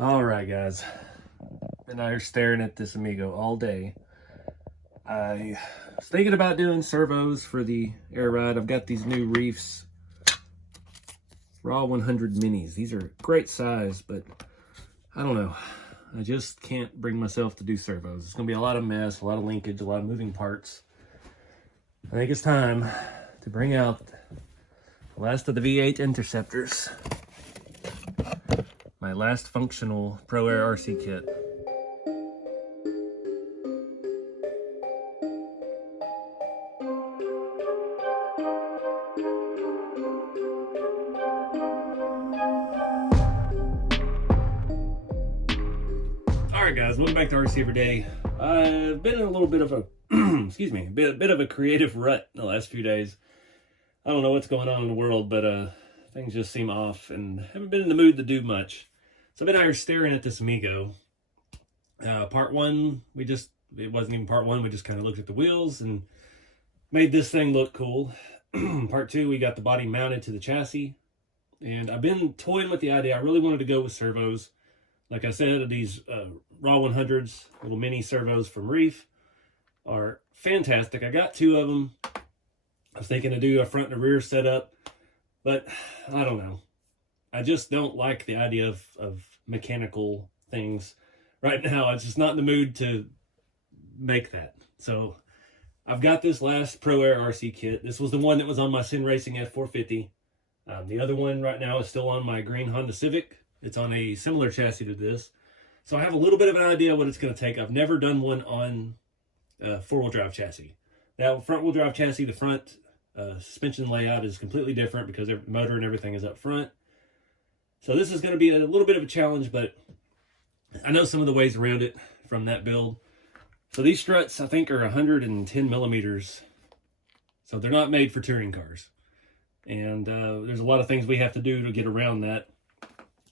All right, guys. Been out here staring at this Amigo all day. I was thinking about doing servos for the air ride. I've got these new Reefs Raw 100 minis. These are great size, but I don't know. I just can't bring myself to do servos. It's going to be a lot of mess, a lot of linkage, a lot of moving parts. I think it's time to bring out the last of the V8 interceptors. My last functional proairrc kit. Alright guys, welcome back to RC Every Day. I've been in a little bit of a, excuse me, bit of a creative rut the last few days. I don't know what's going on in the world, but things just seem off and haven't been in the mood to do much. So I've been out here staring at this Amigo. Part one, it wasn't even part one, we just kind of looked at the wheels and made this thing look cool. Part two, we got the body mounted to the chassis. And I've been toying with the idea. I really wanted to go with servos. Like I said, these Raw 100s, little mini servos from Reef, are fantastic. I got two of them. I was thinking to do a front and a rear setup, but I don't know. I just don't like the idea of mechanical things right now. I'm just not in the mood to make that. So I've got this last proairrc kit. This was the one that was on my Sin Racing F450. The other one right now is still on my green Honda Civic. It's on a similar chassis to this. So I have a little bit of an idea what it's going to take. I've never done one on four-wheel drive chassis. That front-wheel drive chassis, the front suspension layout is completely different because the motor and everything is up front. So this is going to be a little bit of a challenge, but I know some of the ways around it from that build. So these struts, I think, are 110 millimeters. So they're not made for touring cars. And there's a lot of things we have to do to get around that.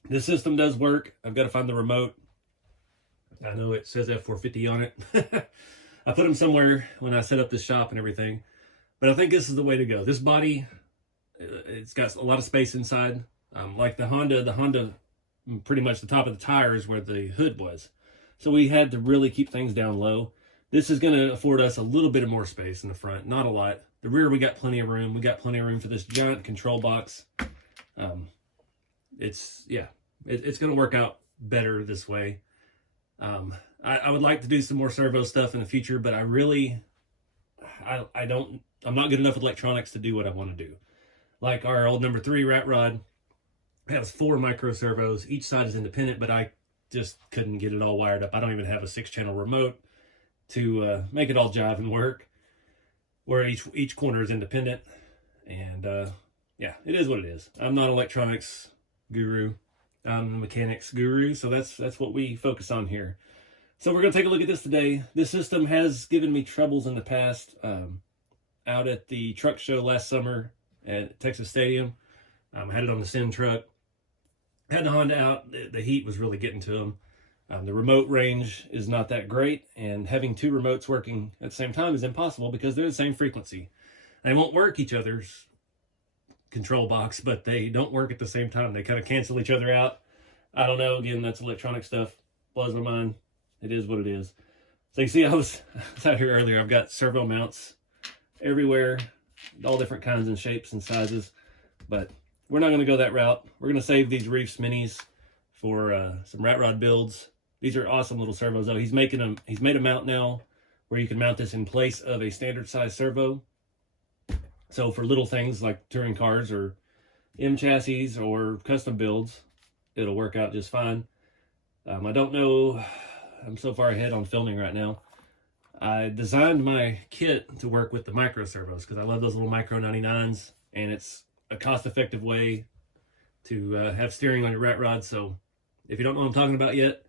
This system does work. I've got to find the remote. I know it says F450 on it. I put them somewhere when I set up this shop and everything. But I think this is the way to go. This body, it's got a lot of space inside. Like the Honda, pretty much the top of the tire is where the hood was. So we had to really keep things down low. This is going to afford us a little bit of more space in the front. Not a lot. The rear, we got plenty of room. We got plenty of room for this giant control box. It's going to work out better this way. I would like to do some more servo stuff in the future, but I'm not good enough with electronics to do what I want to do. Like our old number 3 rat rod has 4 micro servos. Each side is independent, but I just couldn't get it all wired up. I don't even have a 6-channel remote to make it all jive and work, where each corner is independent. And yeah, it is what it is. I'm not an electronics guru. I'm a mechanics guru, so that's what we focus on here. So we're going to take a look at this today. This system has given me troubles in the past. Out at the truck show last summer at Texas Stadium, I had it on the Sin truck. Had the Honda out. The heat was really getting to them. The remote range is not that great, and having 2 remotes working at the same time is impossible because they're the same frequency. They won't work each other's control box, but they don't work at the same time. They kind of cancel each other out. I don't know. Again, that's electronic stuff. Blows my mind. It is what it is. So you see, I was out here earlier. I've got servo mounts everywhere, all different kinds and shapes and sizes, but we're not going to go that route. We're going to save these Reefs minis for some rat rod builds. These are awesome little servos though. He's made a mount now where you can mount this in place of a standard size servo. So for little things like touring cars or M chassis or custom builds, it'll work out just fine. I don't know, I'm so far ahead on filming right now. I designed my kit to work with the micro servos because I love those little micro 99s, and it's a cost-effective way to have steering on your rat rod. So if you don't know what I'm talking about yet,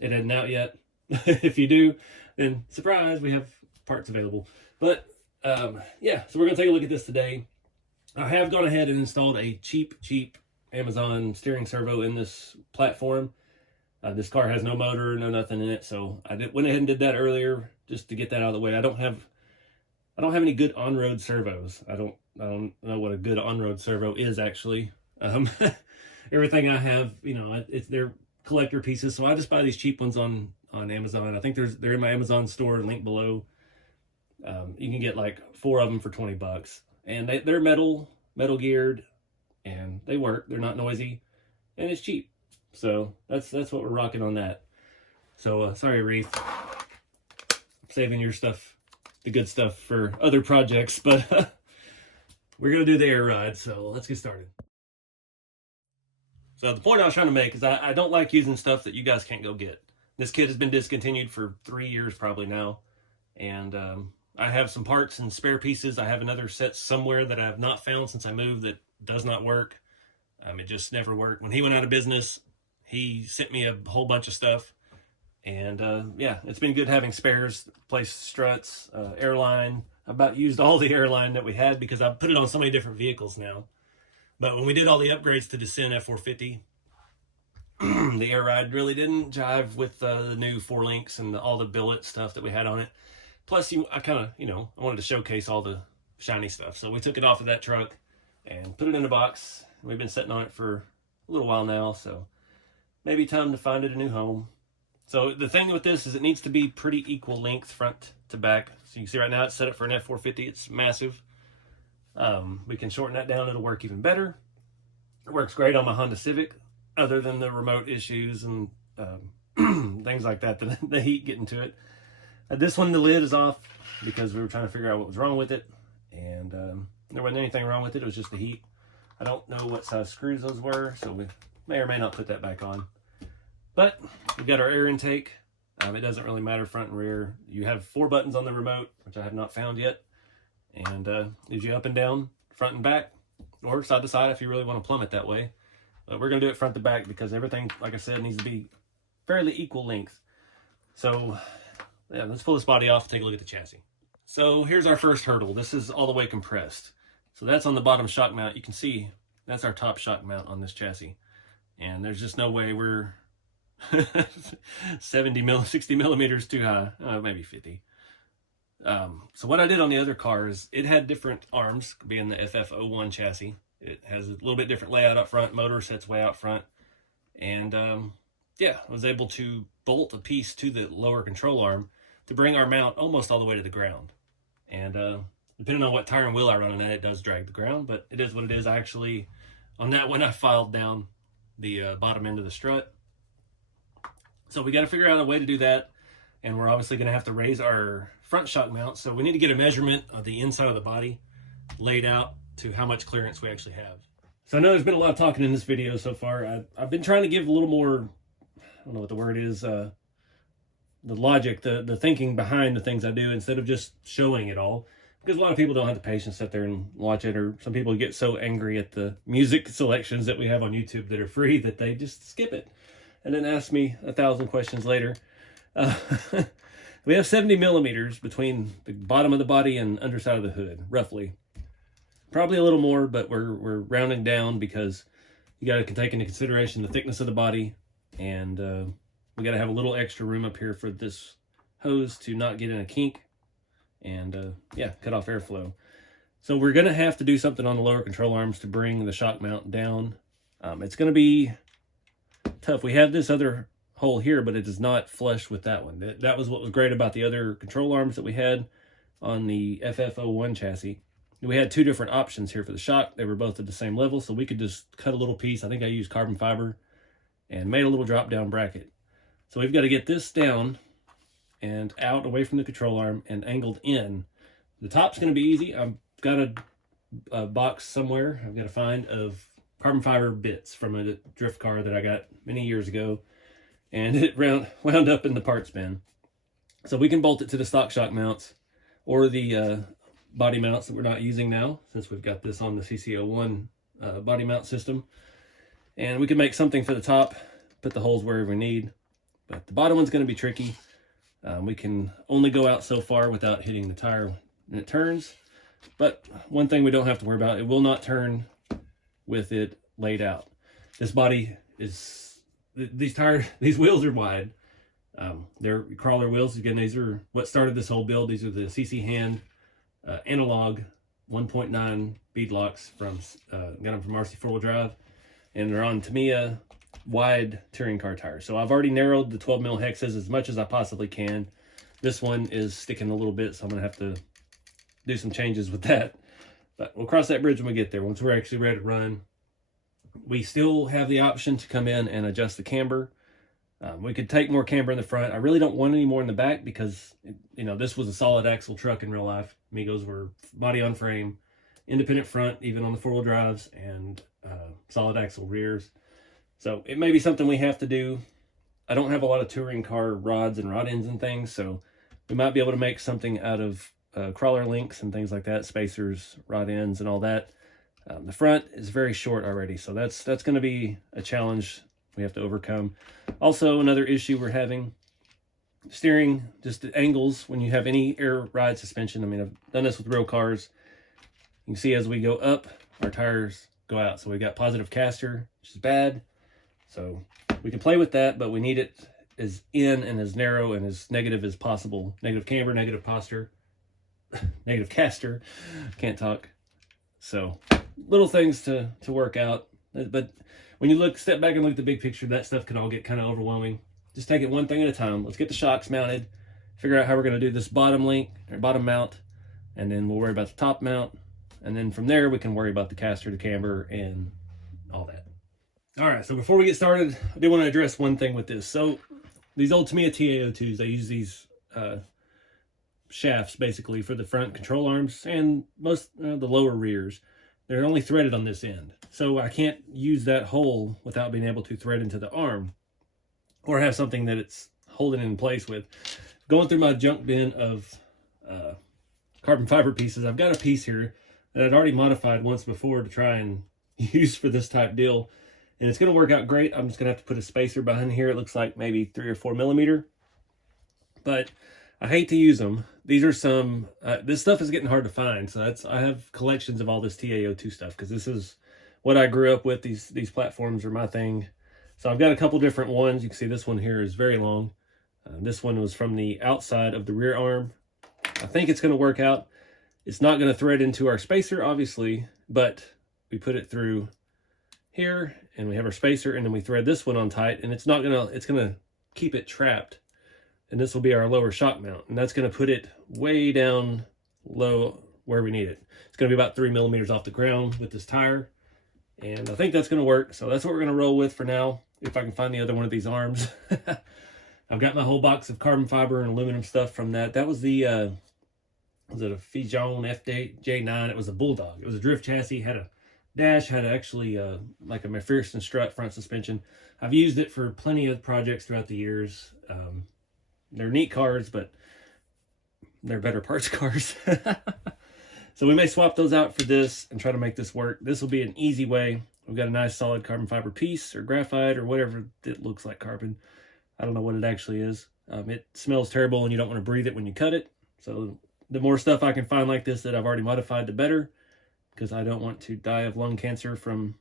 it isn't out yet. If you do, then surprise, we have parts available. But yeah, so we're going to take a look at this today. I have gone ahead and installed a cheap Amazon steering servo in this platform. This car has no motor, no nothing in it, so I went ahead and did that earlier just to get that out of the way. I don't have any good on-road servos. I don't know what a good on-road servo is actually. Everything I have, you know, they're collector pieces. So I just buy these cheap ones on Amazon. I think they're in my Amazon store, link below. You can get like 4 of them for 20 bucks, and they're metal geared, and they work. They're not noisy, and it's cheap. So that's what we're rocking on that. So sorry, Reef, saving your stuff, the good stuff, for other projects, but we're gonna do the air ride. So let's get started. So the point I was trying to make is I don't like using stuff that you guys can't go get. This kit has been discontinued for 3 years probably now, and I have some parts and spare pieces. I have another set somewhere that I have not found since I moved that does not work. It just never worked. When he went out of business, he sent me a whole bunch of stuff, and yeah, it's been good having spares, place struts, airline. I've about used all the airline that we had because I've put it on so many different vehicles now. But when we did all the upgrades to Descent F450, the air ride really didn't jive with the new 4 links and all the billet stuff that we had on it. Plus, I kind of, I wanted to showcase all the shiny stuff. So we took it off of that truck and put it in a box. We've been sitting on it for a little while now, so maybe time to find it a new home. So the thing with this is it needs to be pretty equal length front to back. So you can see right now it's set up for an F450. It's massive. We can shorten that down. It'll work even better. It works great on my Honda Civic, other than the remote issues and things like that, the heat getting to it. This one, the lid is off because we were trying to figure out what was wrong with it, and there wasn't anything wrong with it. It was just the heat. I don't know what size screws those were, so we may or may not put that back on. But we've got our air intake. It doesn't really matter front and rear. You have 4 buttons on the remote, which I have not found yet, and leaves you up and down, front and back, or side to side if you really want to plumb it that way. But we're going to do it front to back because everything, like I said, needs to be fairly equal length. So yeah, let's pull this body off and take a look at the chassis. So here's our first hurdle. This is all the way compressed. So that's on the bottom shock mount. You can see that's our top shock mount on this chassis. And there's just no way we're 60 millimeters too high, maybe 50. So what I did on the other car is it had different arms, being the FF01 chassis. It has a little bit different layout up front. Motor sets way out front. And yeah, I was able to bolt a piece to the lower control arm to bring our mount almost all the way to the ground. And depending on what tire and wheel I run on that, it does drag the ground, but it is what it is. I actually, on that one, I filed down the bottom end of the strut. So we got to figure out a way to do that. And we're obviously going to have to raise our front shock mount. So we need to get a measurement of the inside of the body laid out to how much clearance we actually have. So I know there's been a lot of talking in this video so far. I've been trying to give a little more, I don't know what the word is, the logic, the thinking behind the things I do instead of just showing it all. Because a lot of people don't have the patience to sit there and watch it, or some people get so angry at the music selections that we have on YouTube that are free that they just skip it and then ask me 1,000 questions later. We have 70 millimeters between the bottom of the body and underside of the hood, roughly. Probably a little more, but we're rounding down because you got to take into consideration the thickness of the body, and we got to have a little extra room up here for this hose to not get in a kink and yeah, cut off airflow. So we're going to have to do something on the lower control arms to bring the shock mount down. It's going to be tough. We have this other hole here, but it is not flush with that one. That was what was great about the other control arms that we had on the FF01 chassis. We had 2 different options here for the shock. They were both at the same level, so we could just cut a little piece. I think I used carbon fiber and made a little drop down bracket. So we've got to get this down and out away from the control arm and angled in. The top's going to be easy. I've got a box somewhere I've got to find of carbon fiber bits from a drift car that I got many years ago, and it wound up in the parts bin. So we can bolt it to the stock shock mounts or the body mounts that we're not using now, since we've got this on the CC01 body mount system. And we can make something for the top, put the holes wherever we need. But the bottom one's going to be tricky. We can only go out so far without hitting the tire when it turns. But one thing we don't have to worry about, it will not turn with it laid out. This body is, these wheels are wide. They're crawler wheels. Again, these are what started this whole build. These are the CC hand analog 1.9 bead locks from, got them from RC 4-wheel drive. And they're on Tamiya wide touring car tires. So I've already narrowed the 12 mil hexes as much as I possibly can. This one is sticking a little bit, so I'm gonna have to do some changes with that. But we'll cross that bridge when we get there, once we're actually ready to run. We still have the option to come in and adjust the camber. We could take more camber in the front. I really don't want any more in the back because, you know, this was a solid axle truck in real life. Amigos were body on frame, independent front, even on the 4-wheel drives, and solid axle rears. So it may be something we have to do. I don't have a lot of touring car rods and rod ends and things, so we might be able to make something out of crawler links and things like that, spacers, rod ends, and all that. The front is very short already, so that's going to be a challenge we have to overcome. Also, another issue we're having, steering, just the angles when you have any air ride suspension. I mean, I've done this with real cars. You can see as we go up, our tires go out. So we got positive caster, which is bad. So we can play with that, but we need it as in and as narrow and as negative as possible. Negative camber, negative posture, negative caster. Can't talk. So little things to work out. But when you step back and look at the big picture, that stuff can all get kind of overwhelming. Just take it one thing at a time. Let's get the shocks mounted, figure out how we're going to do this bottom link or bottom mount, and then we'll worry about the top mount. And then from there, we can worry about the caster, the camber, and all that. All right, so before we get started, I do want to address one thing with this. So these old Tamiya TAO2s, they use these shafts basically for the front control arms and most the lower rears. They're only threaded on this end. So I can't use that hole without being able to thread into the arm or have something that it's holding in place with. Going through my junk bin of carbon fiber pieces, I've got a piece here that I'd already modified once before to try and use for this type deal. And it's going to work out great. I'm just going to have to put a spacer behind here. It looks like maybe 3 or 4 millimeter. But I hate to use them. These are some, this stuff is getting hard to find. So I have collections of all this TAO2 stuff because this is what I grew up with. These platforms are my thing. So I've got a couple different ones. You can see this one here is very long. This one was from the outside of the rear arm. I think it's going to work out. It's not going to thread into our spacer, obviously, but we put it through here and we have our spacer and then we thread this one on tight and it's going to keep it trapped. And this will be our lower shock mount. And that's going to put it way down low where we need it. It's going to be about 3 millimeters off the ground with this tire. And I think that's going to work. So that's what we're going to roll with for now. If I can find the other one of these arms. I've got my whole box of carbon fiber and aluminum stuff from that. That was the, was it a Fijon J9? It was a Bulldog. It was a drift chassis. Had a dash, had actually like a McPherson strut front suspension. I've used it for plenty of projects throughout the years. They're neat cars, but they're better parts cars. So we may swap those out for this and try to make this work. This will be an easy way. We've got a nice solid carbon fiber piece or graphite or whatever it looks like carbon. I don't know what it actually is. It smells terrible and you don't want to breathe it when you cut it. So the more stuff I can find like this that I've already modified, the better, because I don't want to die of lung cancer from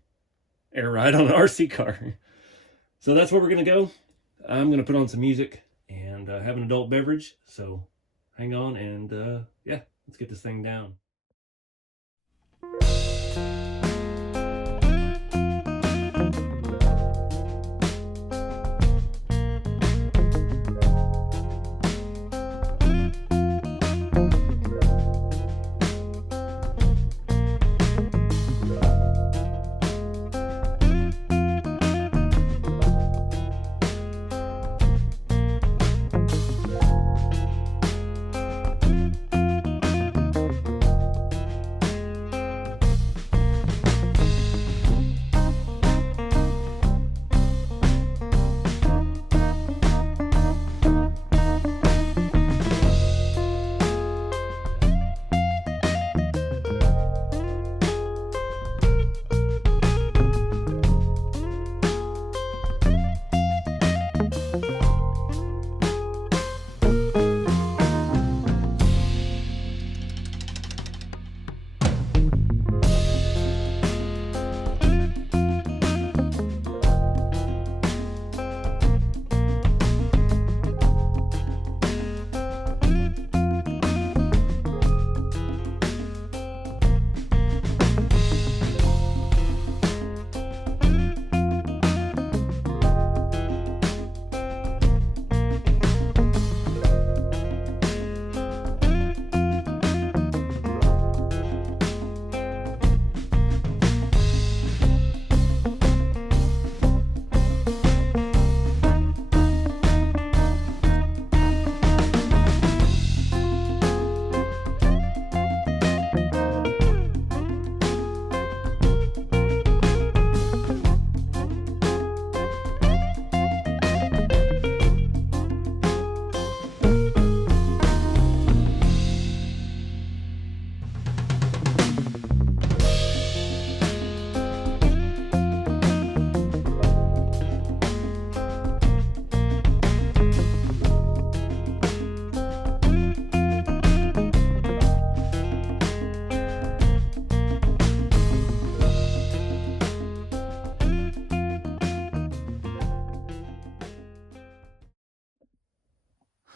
air ride on an RC car. So that's where we're going to go. I'm going to put on some music and have an adult beverage. So hang on and yeah, let's get this thing down.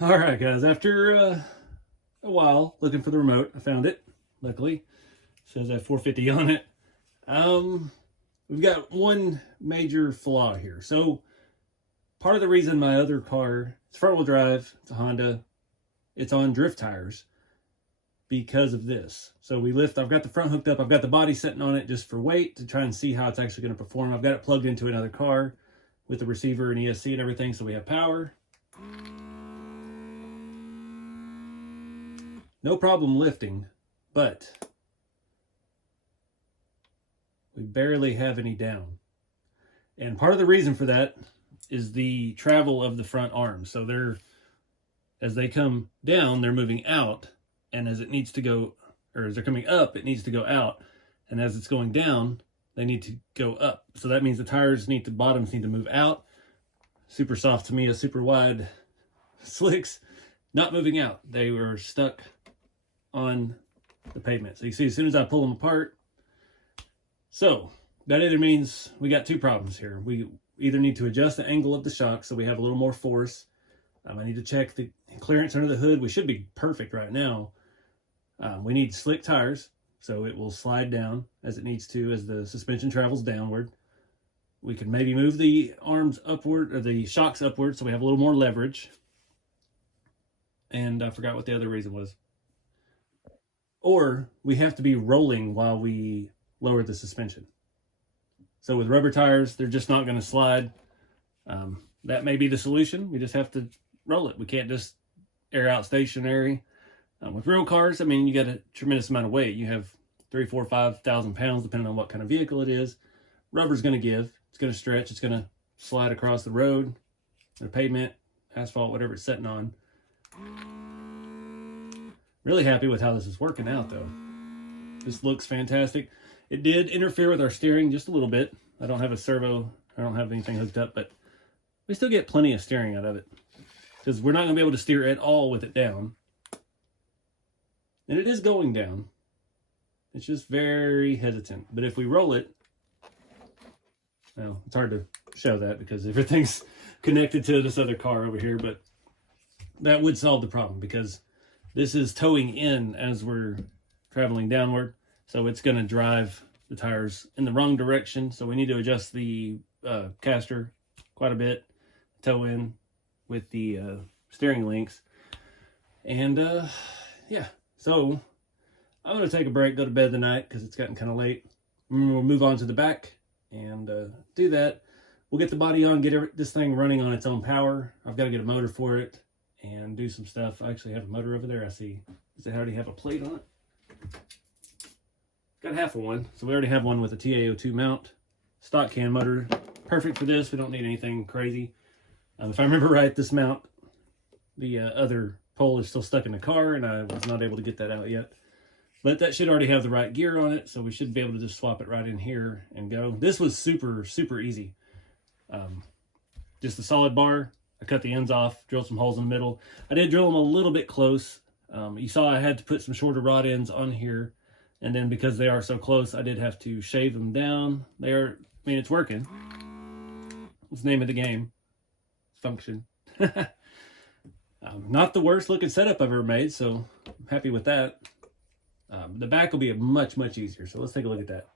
All right, guys, after a while looking for the remote, I found it, luckily. It says I have 450 on it. We've got one major flaw here. So part of the reason my other car, it's front wheel drive, it's a Honda, it's on drift tires because of this. So I've got the front hooked up, I've got the body sitting on it just for weight to try and see how it's actually going to perform. I've got it plugged into another car with the receiver and ESC and everything, so we have power. No problem lifting, but we barely have any down. And part of the reason for that is the travel of the front arms. So as they come down, they're moving out, and as it needs to go, or as they're coming up, it needs to go out. And as it's going down, they need to go up. So that means the bottoms need to move out. Super soft Tamiya, super wide slicks, not moving out. They were stuck on the pavement. So you see, as soon as I pull them apart, so that either means we got two problems here. We either need to adjust the angle of the shock so we have a little more force. I need to check the clearance under the hood. We should be perfect right now. We need slick tires, so it will slide down as it needs to as the suspension travels downward. We can maybe move the arms upward, or the shocks upward, so we have a little more leverage. And I forgot what the other reason was. Or we have to be rolling while we lower the suspension. So with rubber tires, they're just not going to slide. That may be the solution. We just have to roll it. We can't just air out stationary. With real cars, I mean, you got a tremendous amount of weight. You have 3,000, 4,000, 5,000 pounds, depending on what kind of vehicle it is. Rubber's going to give. It's going to stretch. It's going to slide across the road, the pavement, asphalt, whatever it's sitting on. Really happy with how this is working out, though. This looks fantastic. It did interfere with our steering just a little bit. I don't have a servo. I don't have anything hooked up, but we still get plenty of steering out of it, because we're not going to be able to steer at all with it down. And it is going down. It's just very hesitant. But if we roll it, well, it's hard to show that because everything's connected to this other car over here, but that would solve the problem, because this is towing in as we're traveling downward. So it's going to drive the tires in the wrong direction. So we need to adjust the caster quite a bit, tow in with the steering links. And yeah, so I'm going to take a break, go to bed tonight because it's gotten kind of late. We'll move on to the back and do that. We'll get the body on, get this thing running on its own power. I've got to get a motor for it and do some stuff. I actually have a motor over there, I see. Does it already have a plate on it? Got half of one, so we already have one with a TaO2 mount. Stock can motor, perfect for this. We don't need anything crazy. If I remember right, this mount, the other pole is still stuck in the car, and I was not able to get that out yet. But that should already have the right gear on it, so we should be able to just swap it right in here and go. This was super, super easy. Just a solid bar. I cut the ends off, drilled some holes in the middle. I did drill them a little bit close. You saw I had to put some shorter rod ends on here. And then because they are so close, I did have to shave them down. It's working. It's the name of the game. Function. Not the worst looking setup I've ever made, so I'm happy with that. The back will be much, much easier. So let's take a look at that.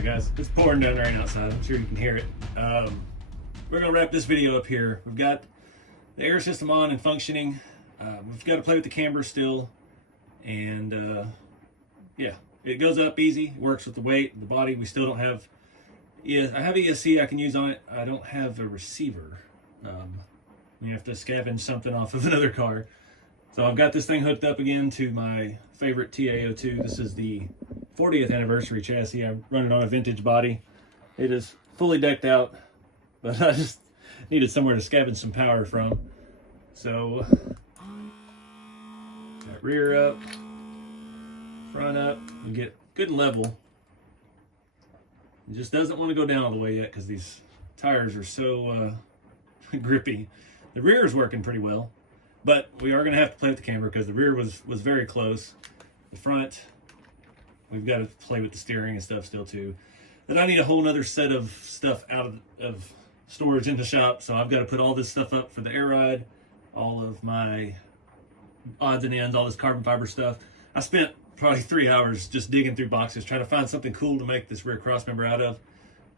Alright guys, it's pouring down rain outside. I'm sure you can hear it. We're going to wrap this video up here. We've got the air system on and functioning. We've got to play with the camber still. And yeah, it goes up easy. It works with the weight, the body. We still don't have... Yeah, I have ESC I can use on it. I don't have a receiver. You have to scavenge something off of another car. So I've got this thing hooked up again to my favorite TA02. This is the 40th anniversary chassis. I run it on a vintage body. It is fully decked out, but I just needed somewhere to scavenge some power from. So, got rear up, front up, and get good and level. It just doesn't want to go down all the way yet because these tires are so grippy. The rear is working pretty well, but we are going to have to play with the camber because the rear was very close. The front, we've got to play with the steering and stuff still too. Then I need a whole other set of stuff out of storage in the shop, so I've got to put all this stuff up for the air ride, all of my odds and ends, all this carbon fiber stuff. I spent probably 3 hours just digging through boxes trying to find something cool to make this rear cross member out of.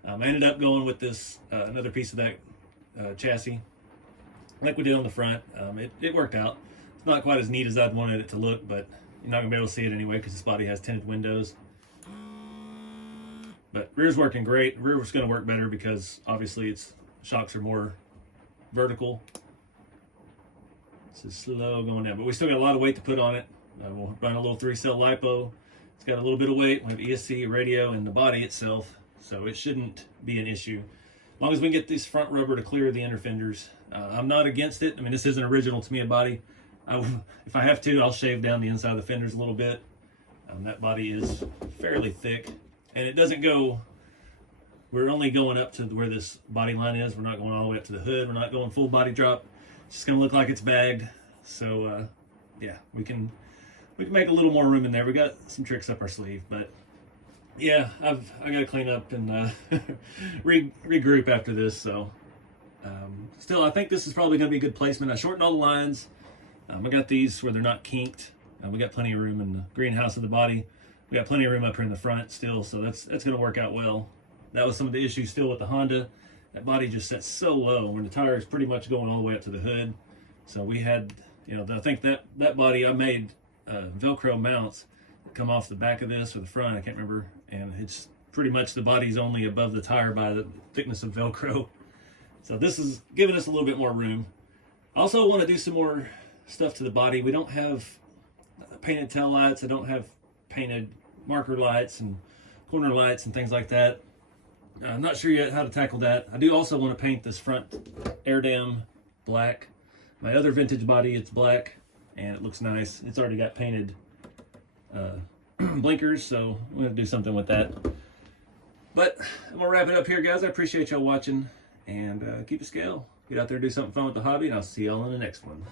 I ended up going with this another piece of that chassis like we did on the front. It worked out. It's not quite as neat as I'd wanted it to look, but you're not gonna be able to see it anyway because this body has tinted windows. But rear's working great. Rear was gonna work better because obviously its shocks are more vertical. This is slow going down, but we still got a lot of weight to put on it. We'll run a little 3-cell lipo. It's got a little bit of weight. We have ESC, radio, and the body itself, so it shouldn't be an issue. As long as we can get this front rubber to clear the inner fenders. I'm not against it. I mean, this is an original Tamiya body. If I have to, I'll shave down the inside of the fenders a little bit. That body is fairly thick, and it doesn't go... We're only going up to where this body line is. We're not going all the way up to the hood. We're not going full body drop. It's just going to look like it's bagged. So, yeah, we can make a little more room in there. We got some tricks up our sleeve, but yeah, I got to clean up and regroup after this. So, still, I think this is probably going to be a good placement. I shortened all the lines. I got these where they're not kinked. We got plenty of room in the greenhouse of the body. We got plenty of room up here in the front still, so that's going to work out well. That was some of the issues still with the Honda. That body just sets so low when the tire is pretty much going all the way up to the hood. So we had, you know, I think that body I made Velcro mounts that come off the back of this or the front, I can't remember. And it's pretty much the body's only above the tire by the thickness of Velcro. So this is giving us a little bit more room. I also want to do some more stuff to the body. We don't have painted tail lights. I don't have painted marker lights and corner lights and things like that. I'm not sure yet how to tackle that. I do also want to paint this front air dam black. My other vintage body, it's black and it looks nice. It's already got painted blinkers, so I'm going to do something with that. But I'm going to wrap it up here, guys. I appreciate y'all watching, and keep it scale. Get out there, do something fun with the hobby, and I'll see y'all in the next one.